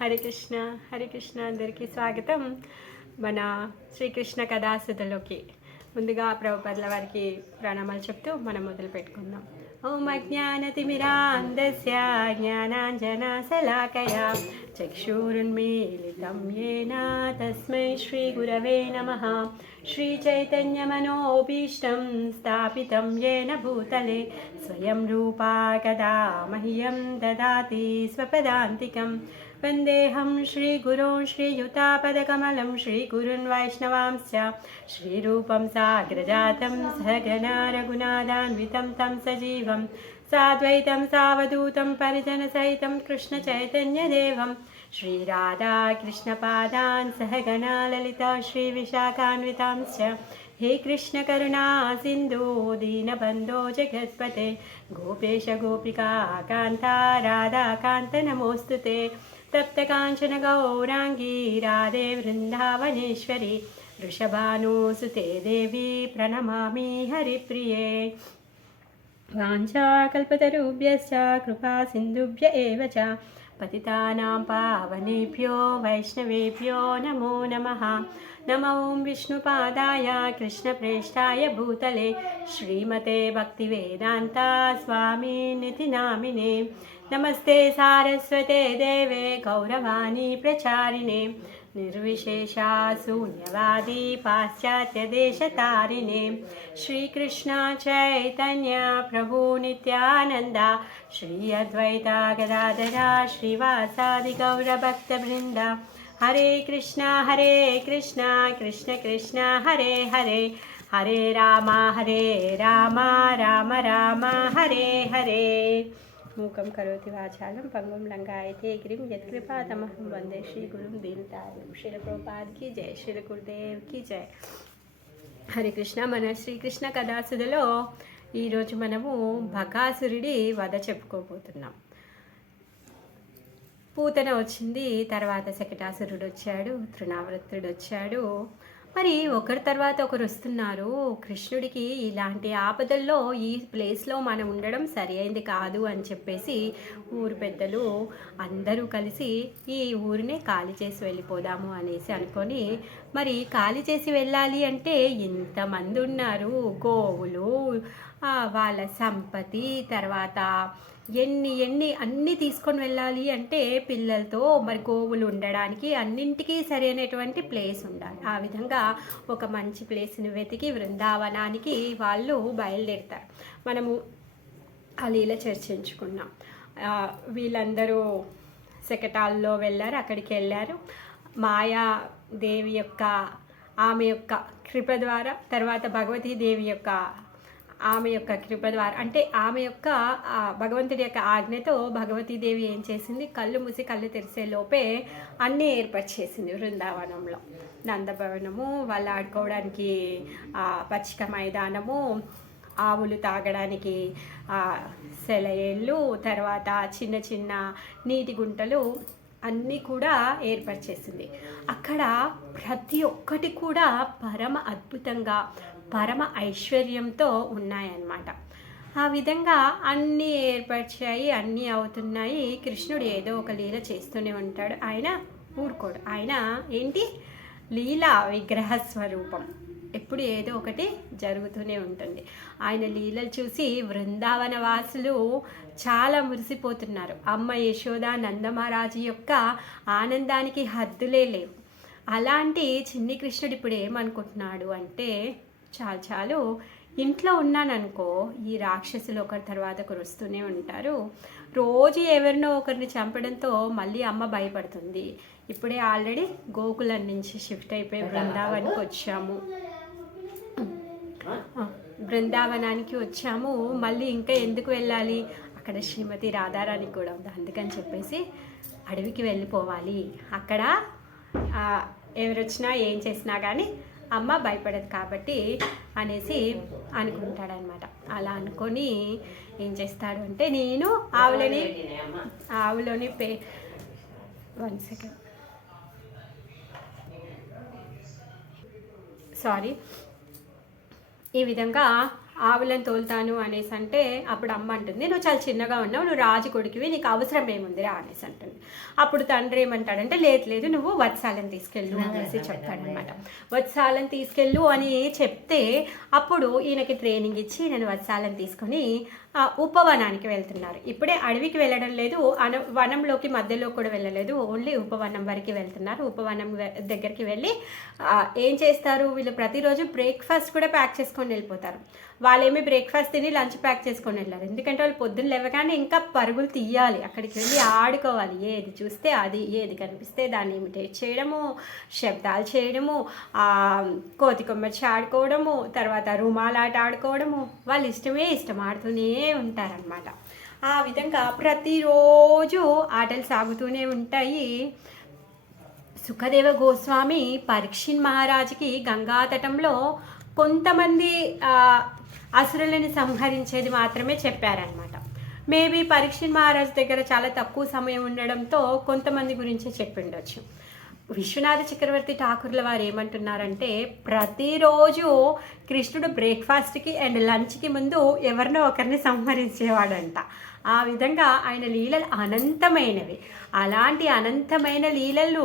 హరే కృష్ణ అందరికీ స్వాగతం. మన శ్రీకృష్ణ కథాసుధలోకి ముందుగా ప్రభుపదుల వారికి ప్రణామాలు చెప్తూ మనం మొదలు పెట్టుకుందాం. ఓం అజ్ఞానతిమిరాంధస్య జ్ఞానాంజనశలాకయా చక్షురున్మీలితం యేన తస్మై శ్రీగురవే నమః. శ్రీచైతన్యమనోభీష్టం స్థాపితం యేన భూతలే స్వయం రూపా కదా మह्यं దదాతి స్వపదాంతికం. వందేహం శ్రీగురోన్ శ్రీయుతాపదకమలం శ్రీగురున్ వైష్ణవాంశ్చ శ్రీరూపం సాగ్రజాతం సహగణ రఘునాథాన్వితం తం సజీవం సాద్వైతం సావధూతం పరిజనసహితం కృష్ణచైతన్యదేవం శ్రీరాధాకృష్ణపాదాన్ సహగణ లలితా శ్రీవిశాఖాన్వితాంశ్చ. हे कृष्ण करुणा सिंधु दीनबंधो जगत्पते गोपेश गोपिका कांता राधा कांत नमोस्तुते. तप्त कांचन गौरांगी राधे वृंदावनेश्वरी वृषभानुसुते देवी प्रणमामि हरिप्रिये. वाञ्छाकल्पतरुभ्यश्च कृपा सिन्धुभ्य एव च पतितानां पावनेभ्यो वैष्णवेभ्यो नमो नमः. नमो विष्णुपादाय कृष्णप्रेष्ठाय भूतले श्रीमते भक्तिवेदान्ता स्वामिनिति नामिने. नमस्ते सारस्वते देवे गौरवाणी प्रचारिणे निर्विशेषा शून्यवादी पाश्चात्यदेशतारिणे. श्रीकृष्ण चैतन्य प्रभु नित्यानंद श्री अद्वैता गदाधरा श्रीवासादि गौरभक्तवृंद. हरे कृष्णा कृष्ण कृष्ण हरे हरे हरे राम राम राम हरे हरे. मूकं करोति वाचालं पंगुं लंघयते गिरिं यत्कृपातमहं वंदे श्रीगुरुं दीनतारिणं. श्रील प्रभुपाद की जय, श्रील गुरुदेव की जय. హరే కృష్ణ. మన శ్రీకృష్ణ కథాసుధలో ఈరోజు మనము బకాసురుడి వధ చెప్పుకోబోతున్నాం. పూతన వచ్చింది, తర్వాత శకటాసురుడు వచ్చాడు, తృణావృత్తుడు వచ్చాడు. మరి ఒకరి తర్వాత ఒకరు వస్తున్నారు. కృష్ణుడికి ఇలాంటి ఆపదల్లో ఈ ప్లేస్లో మనం ఉండడం సరి అయింది కాదు అని చెప్పేసి ఊరు పెద్దలు అందరూ కలిసి ఈ ఊరినే ఖాళీ చేసి వెళ్ళిపోదాము అనేసి అనుకొని, మరి ఖాళీ చేసి వెళ్ళాలి అంటే ఇంతమంది ఉన్నారు, గోవులు, వాళ్ళ సంపత్తి, తర్వాత ఎన్ని అన్నీ తీసుకొని వెళ్ళాలి అంటే పిల్లలతో మరి గోవులు ఉండడానికి అన్నింటికీ సరైనటువంటి ప్లేస్ ఉండాలి. ఆ విధంగా ఒక మంచి ప్లేస్ని వెతికి బృందావనానికి వాళ్ళు బయలుదేరుతారు. మనము ఆ లీల చర్చించుకున్నాం. వీళ్ళందరూ శకటాల్లో వెళ్ళారు, అక్కడికి వెళ్ళారు. మాయాదేవి యొక్క ఆమె యొక్క కృప ద్వారా, తర్వాత భగవతీదేవి యొక్క ఆమె యొక్క కృప ద్వారా, అంటే ఆమె యొక్క భగవంతుడి యొక్క ఆజ్ఞతో భగవతీదేవి ఏం చేసింది, కళ్ళు మూసి కళ్ళు తెరిసే లోపే అన్నీ ఏర్పాటు చేసింది బృందావనంలో. నందభవనము, వాళ్ళు ఆడుకోవడానికి పచ్చిక మైదానము, ఆవులు తాగడానికి సెలయేళ్ళు, తర్వాత చిన్న చిన్న నీటి గుంటలు అన్నీ కూడా ఏర్పాటు చేసింది. అక్కడ ప్రతి ఒక్కటి కూడా పరమ అద్భుతంగా పరమ ఐశ్వర్యంతో ఉన్నాయన్నమాట. ఆ విధంగా అన్నీ ఏర్పరిచాయి, అన్నీ అవుతున్నాయి. కృష్ణుడు ఏదో ఒక లీల చేస్తూనే ఉంటాడు. ఆయన ఊరుకోడు. ఆయన ఏంటి, లీలా విగ్రహ స్వరూపం. ఎప్పుడు ఏదో ఒకటి జరుగుతూనే ఉంటుంది. ఆయన లీలలు చూసి బృందావన వాసులు చాలా మురిసిపోతున్నారు. అమ్మ యశోద నందమహారాజు యొక్క ఆనందానికి హద్దులే లేవు. అలాంటి చిన్ని కృష్ణుడు ఇప్పుడు ఏమనుకుంటున్నాడు అంటే, చాలు ఇంట్లో ఉన్నాననుకో ఈ రాక్షసులు ఒకరి తర్వాత ఒకరు వస్తూనే ఉంటారు, రోజు ఎవరినో ఒకరిని చంపడంతో మళ్ళీ అమ్మ భయపడుతుంది. ఇప్పుడే ఆల్రెడీ గోకులం నుంచి షిఫ్ట్ అయిపోయి బృందావనానికి వచ్చాము. మళ్ళీ ఇంకా ఎందుకు వెళ్ళాలి, అక్కడ శ్రీమతి రాధారాణి కూడా ఉంది, అందుకని చెప్పేసి అడవికి వెళ్ళిపోవాలి. అక్కడ ఎవరు వచ్చినా ఏం చేసినా కానీ అమ్మ భయపడదు కాబట్టి అనేసి అనుకుంటాడనమాట. అలా అనుకొని ఏం చేస్తాడు అంటే, నేను ఆవులోని 1 సెకండ్ ఈ విధంగా ఆవులను తోలుతాను అనేసి అంటే అప్పుడు అమ్మ అంటుంది, నువ్వు చాలా చిన్నగా ఉన్నావు, నువ్వు రాజు కొడుకువి, నీకు అవసరం ఏముందిరా అనేసి అంటుంది. అప్పుడు తండ్రి ఏమంటాడంటే, లేదు నువ్వు వత్సాలను తీసుకెళ్ళు అనేసి చెప్తాడనమాట. వత్సాలను తీసుకెళ్ళు అని చెప్తే అప్పుడు ఈయనకి ట్రైనింగ్ ఇచ్చి నేను వత్సాలను తీసుకొని ఉపవనానికి వెళ్తున్నారు. ఇప్పుడే అడవికి వెళ్ళడం లేదు, వనంలోకి మధ్యలో కూడా వెళ్ళలేదు, ఓన్లీ ఉపవనం వరకు వెళ్తున్నారు. ఉపవనం దగ్గరికి వెళ్ళి ఏం చేస్తారు, వీళ్ళు ప్రతిరోజు బ్రేక్ఫాస్ట్ కూడా ప్యాక్ చేసుకొని వెళ్ళిపోతారు. వాళ్ళేమి బ్రేక్ఫాస్ట్ తిని లంచ్ ప్యాక్ చేసుకొని వెళ్ళారు, ఎందుకంటే వాళ్ళు పొద్దున్న లేవగానే ఇంకా పరుగులు తీయాలి, అక్కడికి వెళ్ళి ఆడుకోవాలి. ఏది చూస్తే అది, ఏది కనిపిస్తే దాన్ని ఇమిటేట్ చేయడము, శబ్దాలు చేయడము, కోతి కొమ్మచ్చి ఆడుకోవడము, తర్వాత రుమాలాట ఆడుకోవడము, వాళ్ళు ఇష్టం ఆడుతూనే ఉంటారనమాట. ఆ విధంగా ప్రతిరోజు ఆటలు సాగుతూనే ఉంటాయి. సుఖదేవ గోస్వామి పరీక్షిత్ మహారాజుకి గంగా తటంలో కొంతమంది అసురులని సంహరించేది మాత్రమే చెప్పారనమాట. మేబీ పరీక్షిత్ మహారాజు దగ్గర చాలా తక్కువ సమయం ఉండడంతో కొంతమంది గురించి చెప్పిండొచ్చు. విశ్వనాథ చక్రవర్తి ఠాకూర్ల వారు ఏమంటున్నారంటే, ప్రతిరోజు కృష్ణుడు బ్రేక్ఫాస్ట్కి అండ్ లంచ్కి ముందు ఎవరినో ఒకరిని సంహరించేవాడంట. ఆ విధంగా ఆయన లీలలు అనంతమైనవి. అలాంటి అనంతమైన లీలలు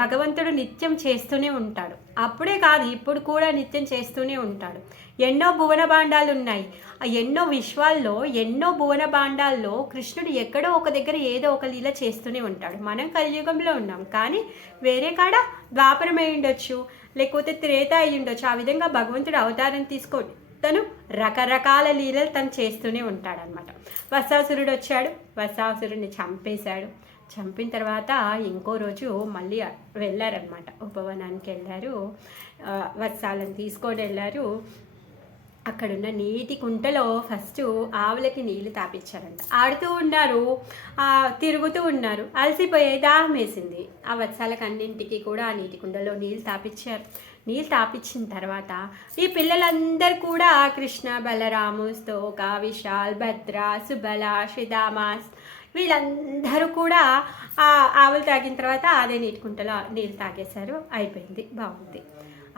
భగవంతుడు నిత్యం చేస్తూనే ఉంటాడు. అప్పుడే కాదు, ఇప్పుడు కూడా నిత్యం చేస్తూనే ఉంటాడు. ఎన్నో భువన భాండాలు ఉన్నాయి. ఆ ఎన్నో విశ్వాల్లో, ఎన్నో భువన భాండాల్లో కృష్ణుడు ఎక్కడో ఒక దగ్గర ఏదో ఒక లీల చేస్తూనే ఉంటాడు. మనం కలియుగంలో ఉన్నాం, కానీ వేరే కాడ ద్వాపరం అయి ఉండొచ్చు, లేకపోతే త్రేత అయి ఉండొచ్చు. ఆ విధంగా భగవంతుడు అవతారం తీసుకొని తను రకరకాల లీలలు తను చేస్తూనే ఉంటాడనమాట. వత్సాసురుడు వచ్చాడు, వత్సాసురుడిని చంపేశాడు. చంపిన తర్వాత ఇంకో రోజు మళ్ళీ వెళ్ళారనమాట, ఉపవనానికి వెళ్ళారు, వత్సాలను తీసుకొని వెళ్ళారు. అక్కడున్న నీటి కుంటలో ఫస్ట్ ఆవులకి నీళ్లు తాపించారంట. ఆడుతూ ఉన్నారు, తిరుగుతూ ఉన్నారు, అలసిపోయే దాహం వేసింది. ఆ వత్సాలకు అన్నింటికి కూడా ఆ నీటి కుండలో నీళ్ళు తాపించారు. నీళ్ళు తాపించిన తర్వాత ఈ పిల్లలందరూ కూడా కృష్ణ, బలరాము, స్తోక, విశాల్, భద్ర, సుబల, శ్రీదామాస్ వీళ్ళందరూ కూడా ఆవులు తాగిన తర్వాత అదే నీటి కుంటలో నీళ్ళు తాగేశారు. అయిపోయింది, బాగుంది.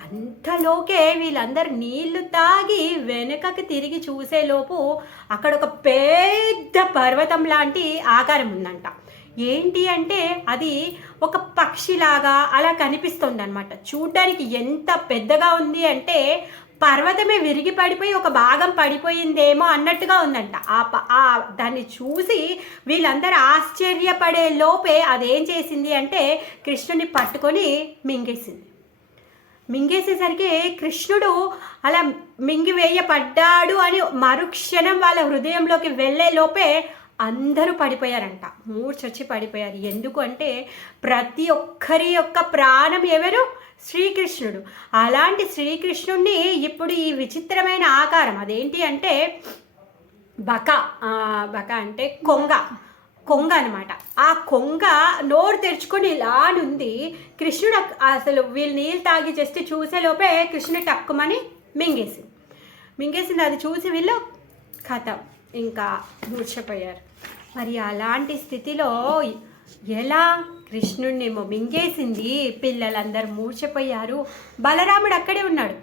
అంతలోకే వీళ్ళందరూ నీళ్లు తాగి వెనుకకి తిరిగి చూసేలోపు అక్కడ ఒక పెద్ద పర్వతం లాంటి ఆకారం ఉందంట. ఏంటి అంటే అది ఒక పక్షిలాగా అలా కనిపిస్తుంది అనమాట. చూడ్డానికి ఎంత పెద్దగా ఉంది అంటే పర్వతమే విరిగి పడిపోయి ఒక భాగం పడిపోయిందేమో అన్నట్టుగా ఉందంట. దాన్ని చూసి వీళ్ళందరూ ఆశ్చర్యపడే లోపే అదేం చేసింది అంటే కృష్ణుని పట్టుకొని మింగేసింది. మింగేసేసరికి కృష్ణుడు అలా మింగివేయపడ్డాడు అని మరుక్షణం వాళ్ళ హృదయంలోకి వెళ్ళే లోపే అందరూ పడిపోయారంట, మూర్చొచ్చి పడిపోయారు. ఎందుకు అంటే ప్రతి ఒక్కరి యొక్క ప్రాణం ఎవరు? శ్రీకృష్ణుడు. అలాంటి శ్రీకృష్ణుడిని ఇప్పుడు ఈ విచిత్రమైన ఆకారం అదేంటి అంటే బక అంటే కొంగ అనమాట. ఆ కొంగ నోరు తెరుచుకొని ఇలా ఉంది. కృష్ణుడు అసలు వీళ్ళు నీళ్ళు తాగి జస్ట్ చూసేలోపే కృష్ణుడు టక్కుమని మింగేసింది. అది చూసి వీళ్ళు కథం ఇంకా మూర్ఛపోయారు. మరి అలాంటి స్థితిలో ఎలా కృష్ణుడినేమో మింగేసింది, పిల్లలందరూ మూర్ఛపోయారు. బలరాముడు అక్కడే ఉన్నాడు.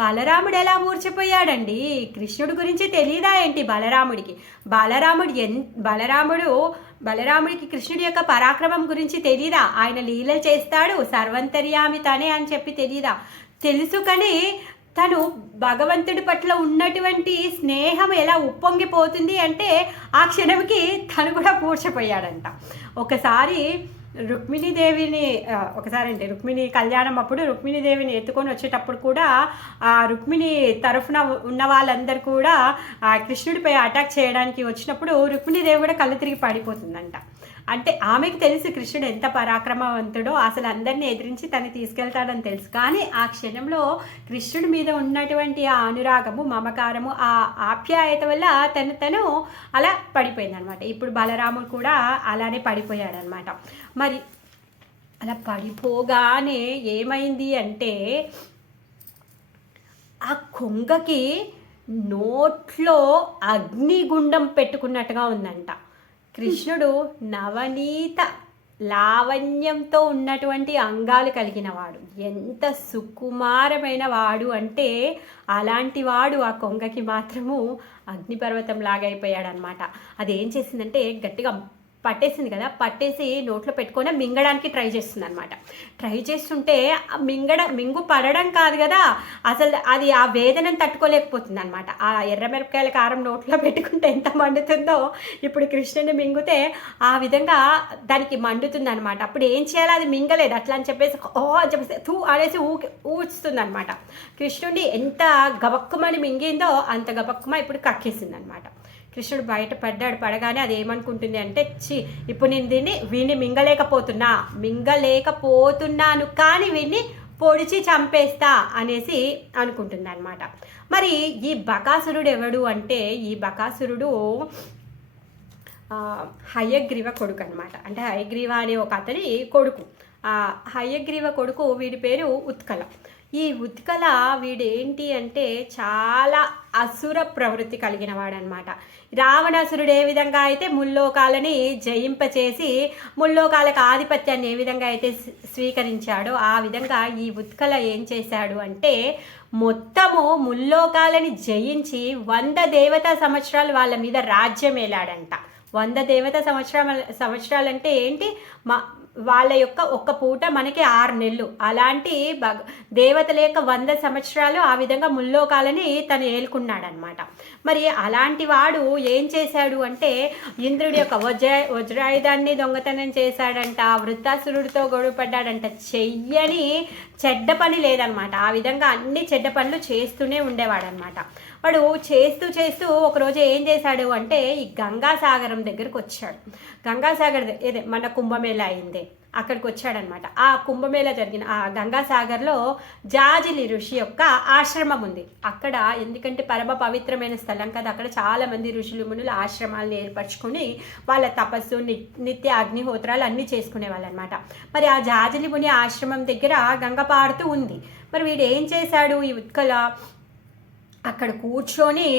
బలరాముడు ఎలా మూర్ఛపోయాడండి? కృష్ణుడి గురించి తెలీదా ఏంటి బలరాముడికి? బలరాముడికి కృష్ణుడి యొక్క పరాక్రమం గురించి తెలీదా? ఆయన లీలలు చేస్తాడు, సర్వంతర్యామి తనే అని చెప్పి తెలీదా? తెలుసు, కానీ తను భగవంతుడి పట్ల ఉన్నటువంటి స్నేహం ఎలా ఉప్పొంగిపోతుంది అంటే ఆ క్షణంకి తను కూడా మూర్ఛపోయాడంట. ఒకసారి రుక్మిణి కళ్యాణం అప్పుడు రుక్మిణీదేవిని ఎత్తుకొని వచ్చేటప్పుడు కూడా ఆ రుక్మిణి తరఫున ఉన్న వాళ్ళందరూ కూడా కృష్ణుడిపై అటాక్ చేయడానికి వచ్చినప్పుడు రుక్మిణీదేవి కూడా కళ్ళు తిరిగి పడిపోతుందంట. అంటే ఆమెకు తెలుసు కృష్ణుడు ఎంత పరాక్రమవంతుడో, అసలు అందరినీ ఎదిరించి తను తీసుకెళ్తాడని తెలుసు. కానీ ఆ క్షణంలో కృష్ణుడి మీద ఉన్నటువంటి ఆ అనురాగము, మమకారము, ఆ ఆప్యాయత వల్ల తను అలా పడిపోయిందనమాట. ఇప్పుడు బలరాముడు కూడా అలానే పడిపోయాడనమాట. మరి అలా పడిపోగానే ఏమైంది అంటే ఆ కొంగకి నోట్లో అగ్నిగుండం పెట్టుకున్నట్టుగా ఉందంట. కృష్ణుడు నవనీత లావణ్యంతో ఉన్నటువంటి అంగాలు కలిగిన వాడు, ఎంత సుకుమారమైన వాడు అంటే అలాంటి వాడు ఆ కొంగకి మాత్రము అగ్నిపర్వతం లాగా అయిపోయాడనమాట. అదేం చేసిందంటే గట్టిగా పట్టేసింది కదా, పట్టేసి నోట్లో పెట్టుకొని మింగడానికి ట్రై చేస్తుంది అనమాట. ట్రై చేస్తుంటే మింగు పడడం కాదు కదా, అసలు అది ఆ వేదనను తట్టుకోలేకపోతుంది అనమాట. ఆ ఎర్రమిరపకాయల కారం నోట్లో పెట్టుకుంటే ఎంత మండుతుందో ఇప్పుడు కృష్ణుని మింగితే ఆ విధంగా దానికి మండుతుంది అనమాట. అప్పుడు ఏం చేయాలి, అది మింగలేదు అట్లా అని చెప్పేసి ఓ అని చెప్పేసి తూ అనేసి ఊస్తుంది అనమాట. కృష్ణుడిని ఎంత గబక్కుమని మింగిందో అంత గబక్కుమ ఇప్పుడు కక్కేసింది అనమాట. కృష్ణుడు బయట పడగానే అది ఏమనుకుంటుంది అంటే, ఇప్పుడు నేను వీడిని మింగలేకపోతున్నాను కానీ వీడిని పొడిచి చంపేస్తా అనేసి అనుకుంటుంది అనమాట. మరి ఈ బకాసురుడు ఎవడు అంటే, ఈ బకాసురుడు హయగ్రీవ కొడుకు అనమాట. అంటే హయగ్రీవ అనే ఒక అతని కొడుకు. హయగ్రీవ కొడుకు, వీడి పేరు ఉత్కల. ఈ ఉత్కల వీడేంటి అంటే చాలా అసుర ప్రవృత్తి కలిగిన వాడనమాట. రావణాసురుడు ఏ విధంగా అయితే ముల్లోకాలని జయింపచేసి ముల్లోకాలకు ఆధిపత్యాన్ని ఏ విధంగా అయితే స్వీకరించాడో ఆ విధంగా ఈ ఉత్కల ఏం చేశాడు అంటే మొత్తము ముల్లోకాలని జయించి 100 దేవతా సంవత్సరాలు వాళ్ళ మీద రాజ్యం ఏలాడంట. 100 దేవతా సంవత్సరాలు అంటే ఏంటి, వాళ్ళ యొక్క ఒక్క పూట మనకి 6 నెలలు. అలాంటి దేవతల యొక్క 100 సంవత్సరాలు ఆ విధంగా ముల్లోకాలని తను ఏలుకున్నాడనమాట. మరి అలాంటి వాడు ఏం చేశాడు అంటే ఇంద్రుడి యొక్క వజ్రాయుధాన్ని దొంగతనం చేశాడంట, వృత్తాసురుడితో గొడవపడ్డాడంట. చెయ్యని చెడ్డ పని లేదనమాట. ఆ విధంగా అన్ని చెడ్డ పనులు చేస్తూనే ఉండేవాడనమాట. వాడు చేస్తూ ఒకరోజు ఏం చేశాడు అంటే ఈ గంగాసాగరం దగ్గరకు వచ్చాడు. గంగాసాగర్ ఏదే మన కుంభమేళ అయింది, అక్కడికి వచ్చాడనమాట. ఆ కుంభమేళ జరిగిన ఆ గంగాసాగర్లో జాజిలి ఋషి యొక్క ఆశ్రమం ఉంది. అక్కడ ఎందుకంటే పరమ పవిత్రమైన స్థలం కదా, అక్కడ చాలామంది ఋషులు మునులు ఆశ్రమాలను ఏర్పరచుకొని వాళ్ళ తపస్సు నిత్య అగ్నిహోత్రాలు అన్నీ చేసుకునే వాళ్ళు అనమాట. మరి ఆ జాజిలి ముని ఆశ్రమం దగ్గర గంగ పారుతూ ఉంది. మరి వీడు ఏం చేశాడు, ఈ ఉత్కల అక్కడ కూర్చొని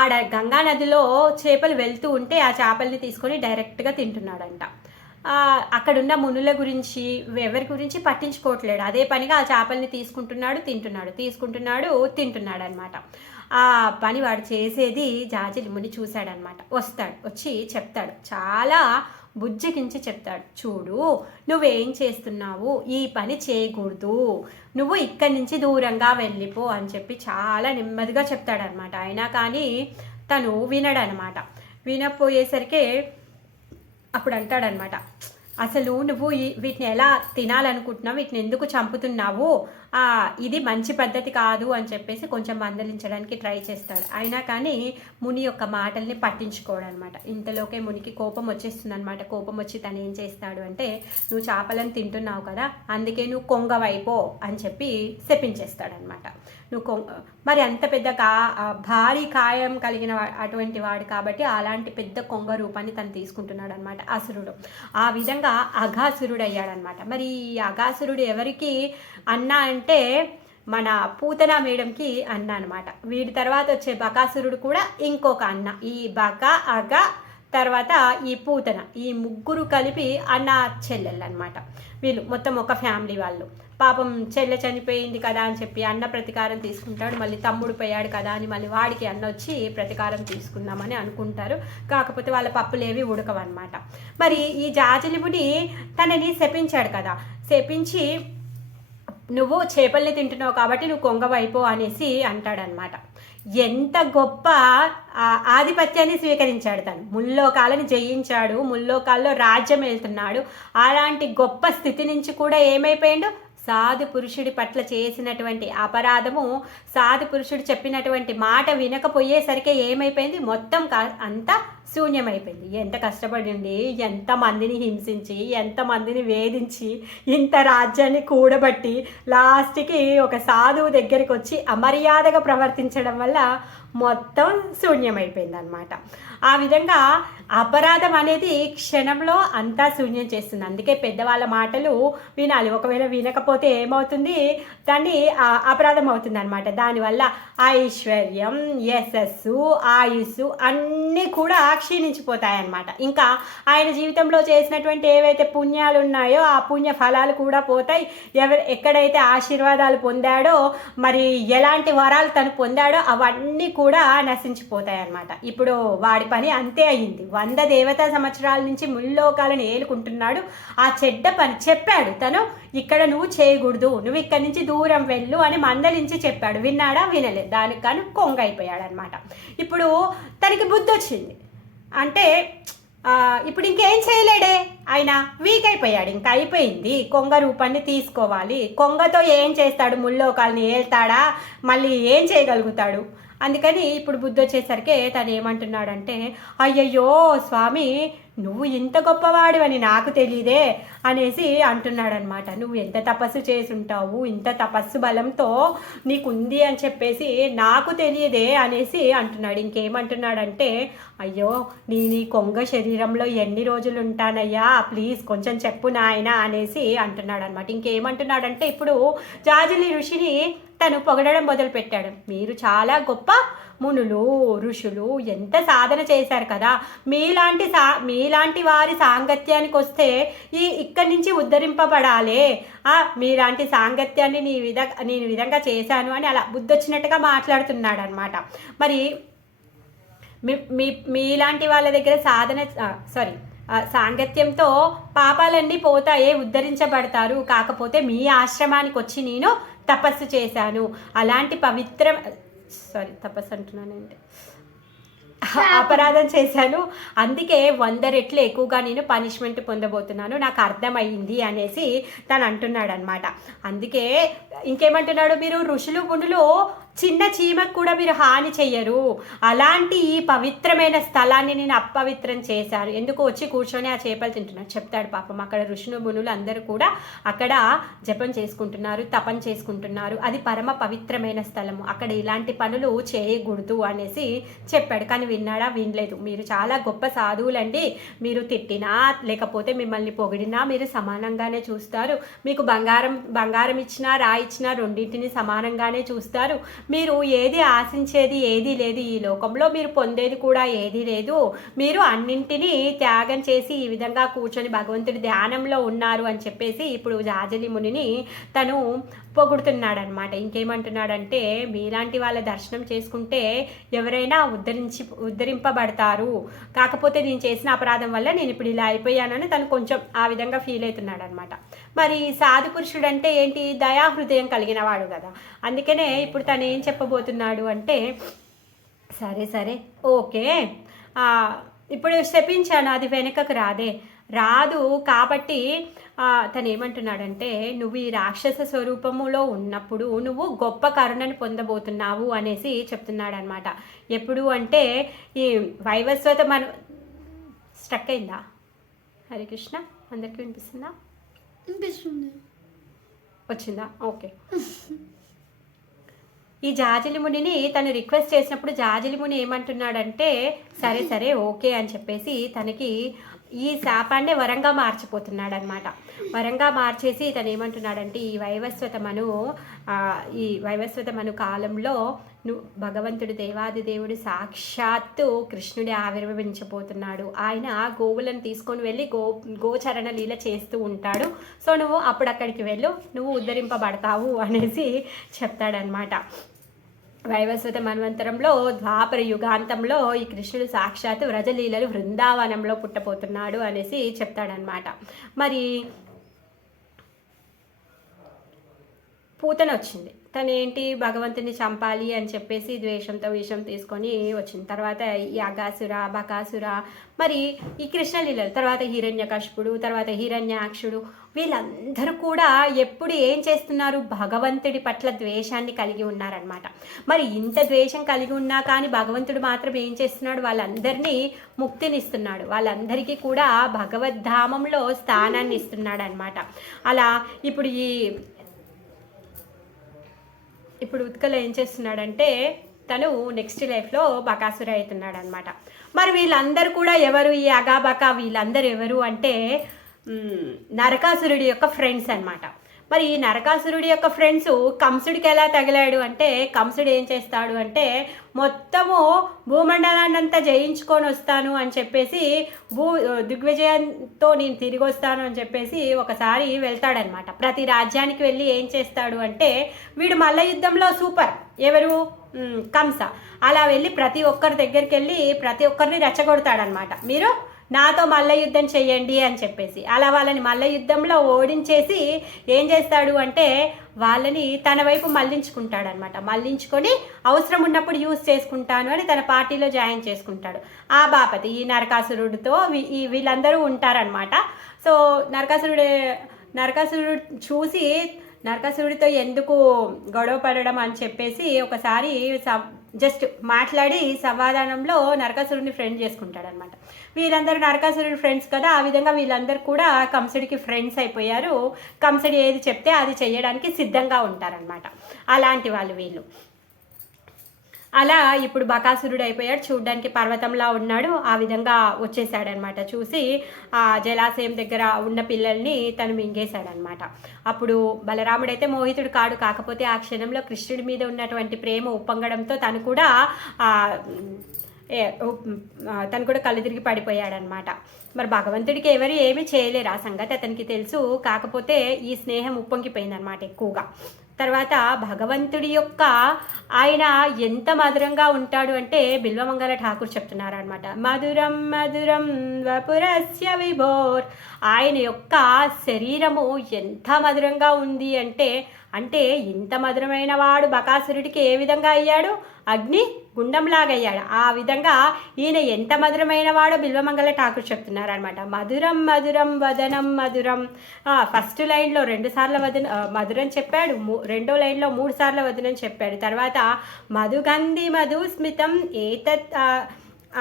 ఆడ గంగా నదిలో చేపలు వెళ్తూ ఉంటే ఆ చేపల్ని తీసుకొని డైరెక్ట్గా తింటున్నాడంట. అక్కడున్న మునుల గురించి ఎవరి గురించి పట్టించుకోవట్లేడు. అదే పనిగా ఆ చేపల్ని తింటున్నాడు అనమాట. ఆ పని వాడు చేసేది జాజిలి ముని చూశాడనమాట. వచ్చి చెప్తాడు, చాలా బుజ్జగించి చెప్తాడు, చూడు నువ్వేం చేస్తున్నావు, ఈ పని చేయకూడదు, నువ్వు ఇక్కడి నుంచి దూరంగా వెళ్ళిపో అని చెప్పి చాలా నెమ్మదిగా చెప్తాడనమాట. అయినా కానీ తను వినడనమాట. వినపోయేసరికి అప్పుడు అంటాడనమాట, అసలు నువ్వు వీటిని ఎలా తినాలనుకుంటున్నావు, వీటిని ఎందుకు చంపుతున్నావు, ఇది మంచి పద్ధతి కాదు అని చెప్పేసి కొంచెం మందలించడానికి ట్రై చేస్తాడు. అయినా కానీ ముని యొక్క మాటల్ని పట్టించుకోవడం అనమాట. ఇంతలోకే మునికి కోపం వచ్చేస్తుంది అనమాట. కోపం వచ్చి తను ఏం చేస్తాడు అంటే, నువ్వు చేపలను తింటున్నావు కదా, అందుకే నువ్వు కొంగవైపో అని చెప్పి శపించేస్తాడనమాట. మరి అంత పెద్ద భారీ కాయం కలిగిన అటువంటి వాడు కాబట్టి అలాంటి పెద్ద కొంగ రూపాన్ని తను తీసుకుంటున్నాడు అనమాట అసురుడు. ఆ విధంగా అఘాసురుడు అయ్యాడనమాట. మరి ఈ అఘాసురుడు ఎవరికి అన్న అంటే మన పూతన మేడంకి అన్న అనమాట. వీడి తర్వాత వచ్చే బకాసురుడు కూడా ఇంకొక అన్న. ఈ బక అగ తర్వాత ఈ పూతన, ఈ ముగ్గురు కలిపి అన్న చెల్లెళ్ళు అనమాట. వీళ్ళు మొత్తం ఒక ఫ్యామిలీ వాళ్ళు. పాపం చెల్లె చనిపోయింది కదా అని చెప్పి అన్న ప్రతీకారం తీసుకుంటాడు. మళ్ళీ తమ్ముడు పోయాడు కదా అని మళ్ళీ వాడికి అన్న వచ్చి ప్రతీకారం తీసుకుందామని అనుకుంటారు. కాకపోతే వాళ్ళ పప్పులేవి ఉడకవన్నమాట. మరి ఈ జాజిలిముని తనని శపించాడు కదా, శపించి నువ్వు చేపల్ని తింటున్నావు కాబట్టి నువ్వు కొంగవైపో అనేసి అంటాడనమాట. ఎంత గొప్ప ఆధిపత్యాన్ని స్వీకరించాడు తను. ముల్లోకాలను జయించాడు, ముల్లోకాల్లో రాజ్యం వెళ్తున్నాడు. అలాంటి గొప్ప స్థితి నుంచి కూడా ఏమైపోయాడు, సాధు పురుషుడి పట్ల చేసినటువంటి అపరాధము, సాధు పురుషుడు చెప్పినటువంటి మాట వినకపోయేసరికి ఏమైపోయింది, మొత్తం అంతా శూన్యమైపోయింది. ఎంత కష్టపడి ఎంతమందిని హింసించి ఎంతమందిని వేధించి ఇంత రాజ్యాన్ని కూడబట్టి లాస్ట్కి ఒక సాధువు దగ్గరికి వచ్చి అమర్యాదగా ప్రవర్తించడం వల్ల మొత్తం శూన్యమైపోయింది అనమాట. ఆ విధంగా అపరాధం అనేది క్షణంలో అంతా శూన్యం చేస్తుంది. అందుకే పెద్దవాళ్ళ మాటలు వినాలి. ఒకవేళ వినకపోతే ఏమవుతుంది, దాన్ని అపరాధం అవుతుంది అనమాట. దానివల్ల ఐశ్వర్యం, యశస్సు, ఆయుస్సు అన్నీ కూడా క్షీణించిపోతాయన్నమాట. ఇంకా ఆయన జీవితంలో చేసినటువంటి ఏవైతే పుణ్యాలు ఉన్నాయో ఆ పుణ్య ఫలాలు కూడా పోతాయి. ఎక్కడైతే ఆశీర్వాదాలు పొందాడో, మరి ఎలాంటి వరాలు తను పొందాడో అవన్నీ కూడా నశించిపోతాయి అన్నమాట. ఇప్పుడు వాడి పని అంతే అయ్యింది. 100 దేవతా సంవత్సరాల నుంచి ముల్లోకాలను ఏలుకుంటున్నాడు. ఆ చెడ్డ పని చెప్పాడు తను, ఇక్కడ నువ్వు చేయకూడదు, నువ్వు ఇక్కడి నుంచి దూరం వెళ్ళు అని మందలించి చెప్పాడు. విన్నాడా? వినలేదు. దానికి కానీ కొంగ అయిపోయాడు అనమాట. ఇప్పుడు తనకి బుద్ధి వచ్చింది. అంటే ఇప్పుడు ఇంకేం చేయలేడే, ఆయన వీక్ అయిపోయాడు. ఇంకా అయిపోయింది, కొంగ రూపాన్ని తీసుకోవాలి. కొంగతో ఏం చేస్తాడు? ముల్లోకాలని ఏల్తాడా? మళ్ళీ ఏం చేయగలుగుతాడు? అందుకని ఇప్పుడు బుద్ధి వచ్చేసరికి తను ఏమంటున్నాడంటే, అయ్యయ్యో స్వామి, నువ్వు ఇంత గొప్పవాడివని నాకు తెలియదే అనేసి అంటున్నాడనమాట. నువ్వు ఎంత తపస్సు చేసి ఉంటావు, ఇంత తపస్సు బలంతో నీకుంది అని చెప్పేసి నాకు తెలియదే అనేసి అంటున్నాడు. ఇంకేమంటున్నాడంటే, అయ్యో నీ కొంగ శరీరంలో ఎన్ని రోజులు ఉంటానయ్యా, ప్లీజ్ కొంచెం చెప్పు నాయన అనేసి అంటున్నాడు అనమాట. ఇంకేమంటున్నాడంటే, ఇప్పుడు జాజలి ఋషిని తను పొగడడం మొదలుపెట్టాడు. మీరు చాలా గొప్ప మునులు, ఋషులు, ఎంత సాధన చేశారు కదా, మీలాంటి వారి సాంగత్యానికి వస్తే ఇక్కడి నుంచి ఉద్ధరింపబడాలే, మీలాంటి సాంగత్యాన్ని నేను విధంగా చేశాను అని అలా బుద్ధొచ్చినట్టుగా మాట్లాడుతున్నాడు అనమాట. మరి మీలాంటి వాళ్ళ దగ్గర సాంగత్యంతో పాపాలన్నీ పోతాయే, ఉద్ధరించబడతారు. కాకపోతే మీ ఆశ్రమానికి వచ్చి నేను తపస్సు చేశాను, అలాంటి తపస్సు అంటున్నానండి, అపరాధం చేశాను, అందుకే 100 రెట్లు ఎక్కువగా నేను పనిష్మెంట్ పొందబోతున్నాను, నాకు అర్థమైంది అనేసి తను అంటున్నాడు అనమాట. అందుకే ఇంకేమంటున్నాడు, మీరు ఋషులు మునులు చిన్న చీమకు కూడా మీరు హాని చెయ్యరు, అలాంటి ఈ పవిత్రమైన స్థలాన్ని నేను అపవిత్రం చేశాను, ఎందుకు వచ్చి కూర్చొని ఆ చేపలు తింటున్నారు చెప్తాడు. పాపం అక్కడ ఋషులు మునులు అందరూ కూడా అక్కడ జపం చేసుకుంటున్నారు, తపం చేసుకుంటున్నారు, అది పరమ పవిత్రమైన స్థలము, అక్కడ ఇలాంటి పనులు చేయకూడదు అనేసి చెప్పాడు. కానీ విన్నాడా? వినలేదు. మీరు చాలా గొప్ప సాధువులండి, మీరు తిట్టినా లేకపోతే మిమ్మల్ని పొగిడినా మీరు సమానంగానే చూస్తారు, మీకు బంగారం ఇచ్చినా రాయి ఇచ్చినా రెండింటిని సమానంగానే చూస్తారు, మీరు ఏది ఆశించేది ఏదీ లేదు, ఈ లోకంలో మీరు పొందేది కూడా ఏదీ లేదు, మీరు అన్నింటినీ త్యాగం చేసి ఈ విధంగా కూర్చొని భగవంతుడి ధ్యానంలో ఉన్నారు అని చెప్పేసి ఇప్పుడు జాజలి మునిని తను పొగుడుతున్నాడనమాట. ఇంకేమంటున్నాడంటే, మీలాంటి వాళ్ళ దర్శనం చేసుకుంటే ఎవరైనా ఉద్ధరింపబడతారు, కాకపోతే నేను చేసిన అపరాధం వల్ల నేను ఇప్పుడు ఇలా అయిపోయానని తను కొంచెం ఆ విధంగా ఫీల్ అవుతున్నాడు అనమాట. మరి సాధు పురుషుడు అంటే ఏంటి? దయాహృదయం కలిగిన వాడు కదా. అందుకనే ఇప్పుడు తను ఏం చెప్పబోతున్నాడు అంటే, సరే ఓకే, ఇప్పుడు శపించాను, అది వెనుకకు రాదు కాబట్టి తను ఏమంటున్నాడంటే, నువ్వు ఈ రాక్షస స్వరూపములో ఉన్నప్పుడు నువ్వు గొప్ప కరుణను పొందబోతున్నావు అనేసి చెప్తున్నాడు అనమాట. ఎప్పుడు అంటే ఈ వైవస్వత స్టక్ అయిందా? హరే కృష్ణ, అందరికీ వినిపిస్తుందా? వచ్చిందా? ఓకే. ఈ జాజలి మునిని తను రిక్వెస్ట్ చేసినప్పుడు జాజలి ముని ఏమంటున్నాడంటే, సరే ఓకే అని చెప్పేసి తనకి ఈ శాపాన్నే వరంగా మార్చిపోతున్నాడు అనమాట. వరంగా మార్చేసి తను ఏమంటున్నాడంటే, ఈ వైవస్వత మను కాలంలో భగవంతుడు దేవాది దేవుడు సాక్షాత్తు కృష్ణుడి ఆవిర్భవించబోతున్నాడు. ఆయన గోవులను తీసుకొని వెళ్ళి గోచరణ లీల చేస్తూ ఉంటాడు. సో నువ్వు అప్పుడు అక్కడికి వెళ్ళు, నువ్వు ఉద్ధరింపబడతావు అనేసి చెప్తాడనమాట. వైవస్వత మన్వంతరంలో ద్వాపర యుగాంతంలో ఈ కృష్ణుడు సాక్షాత్ వ్రజలీలలు బృందావనంలో పుట్టబోతున్నాడు అనేసి చెప్తాడనమాట. మరి పూతన వచ్చింది, తనేంటి భగవంతుని చంపాలి అని చెప్పేసి ద్వేషంతో విషం తీసుకొని వచ్చిన తర్వాత ఈ అగాసుర, బకాసుర, మరి ఈ కృష్ణలీలలు, తర్వాత హిరణ్యకశిపుడు, తర్వాత హిరణ్యాక్షుడు, వీళ్ళందరూ కూడా ఎప్పుడు ఏం చేస్తున్నారు? భగవంతుడి పట్ల ద్వేషాన్ని కలిగి ఉన్నారనమాట. మరి ఇంత ద్వేషం కలిగి ఉన్నా కానీ భగవంతుడు మాత్రం ఏం చేస్తున్నాడు? వాళ్ళందరినీ ముక్తినిస్తున్నాడు, వాళ్ళందరికీ కూడా భగవద్ధామంలో స్థానాన్ని ఇస్తున్నాడు అనమాట. అలా ఇప్పుడు ఉత్కల ఏం చేస్తున్నాడంటే, తను నెక్స్ట్ లైఫ్లో బకాసుర అవుతున్నాడు అనమాట. మరి వీళ్ళందరూ కూడా ఎవరు? ఈ అగాబక వీళ్ళందరూ ఎవరు అంటే నరకాసురుడి యొక్క ఫ్రెండ్స్ అనమాట. మరి ఈ నరకాసురుడి యొక్క ఫ్రెండ్స్ కంసుడికి ఎలా తగిలాడు అంటే, కంసుడు ఏం చేస్తాడు అంటే మొత్తము భూమండలాన్ని అంతా జయించుకొని వస్తాను అని చెప్పేసి దిగ్విజయంతో నేను తిరిగి వస్తాను అని చెప్పేసి ఒకసారి వెళ్తాడనమాట. ప్రతి రాజ్యానికి వెళ్ళి ఏం చేస్తాడు అంటే, వీడు మల్ల యుద్ధంలో సూపర్, ఎవరు కంస, అలా వెళ్ళి ప్రతి ఒక్కరి దగ్గరికి వెళ్ళి ప్రతి ఒక్కరిని రెచ్చగొడతాడనమాట. మీరు నాతో మల్ల యుద్ధం చెయ్యండి అని చెప్పేసి అలా వాళ్ళని మల్ల యుద్ధంలో ఓడించేసి ఏం చేస్తాడు అంటే వాళ్ళని తన వైపు మళ్లించుకుంటాడనమాట. మళ్లించుకొని అవసరం ఉన్నప్పుడు యూజ్ చేసుకుంటాను అని తన పార్టీలో జాయిన్ చేసుకుంటాడు. ఆ బాపతి ఈ నరకాసురుడితో వీళ్ళందరూ ఉంటారనమాట. సో నరకాసురుడు చూసి నరకాసురుడితో ఎందుకు గొడవ పడడం అని చెప్పేసి ఒకసారి జస్ట్ మాట్లాడి సమాధానంలో నరకాసురుడిని ఫ్రెండ్ చేసుకుంటాడనమాట. వీళ్ళందరూ నరకాసురుడి ఫ్రెండ్స్ కదా, ఆ విధంగా వీళ్ళందరూ కూడా కంసుడికి ఫ్రెండ్స్ అయిపోయారు. కంసుడు ఏది చెప్తే అది చేయడానికి సిద్ధంగా ఉంటారనమాట. అలాంటి వాళ్ళు వీళ్ళు. అలా ఇప్పుడు బకాసురుడు అయిపోయాడు, చూడ్డానికి పర్వతంలా ఉన్నాడు. ఆ విధంగా వచ్చేసాడనమాట. చూసి ఆ జలాశయం దగ్గర ఉన్న పిల్లల్ని తను మింగేశాడనమాట. అప్పుడు బలరాముడైతే మోహితుడు కాడు, కాకపోతే ఆ క్షణంలో కృష్ణుడి మీద ఉన్నటువంటి ప్రేమ ఉప్పొంగడంతో తను కూడా కళ్ళు తిరిగి పడిపోయాడనమాట. మరి భగవంతుడికి ఎవరు ఏమీ చేయలేరు, ఆ సంగతి అతనికి తెలుసు. కాకపోతే ఈ స్నేహం ఉప్పొంగిపోయిందనమాట ఎక్కువగా. తర్వాత భగవంతుడి యొక్క ఆయన ఎంత మధురంగా ఉంటాడు అంటే బిల్వమంగళ ఠాకూర్ చెప్తున్నారు అనమాట. మధురం మధురం వపురస్య విభోర్, ఆయన యొక్క శరీరము ఎంత మధురంగా ఉంది అంటే ఇంత మధురమైన వాడు బకాసురుడికి ఏ విధంగా అయ్యాడు, అగ్ని గుండంలాగా అయ్యాడు. ఆ విధంగా ఈయన ఎంత మధురమైన వాడో బిల్వమంగళ ఠాకూర్ చెప్తున్నారు అనమాట. మధురం మధురం వదనం మధురం. ఫస్ట్ లైన్లో 2 సార్లు మధురం చెప్పాడు, రెండో లైన్లో 3 సార్లు వదనం చెప్పాడు. తర్వాత మధుగంధి మధుస్మితం ఏతత్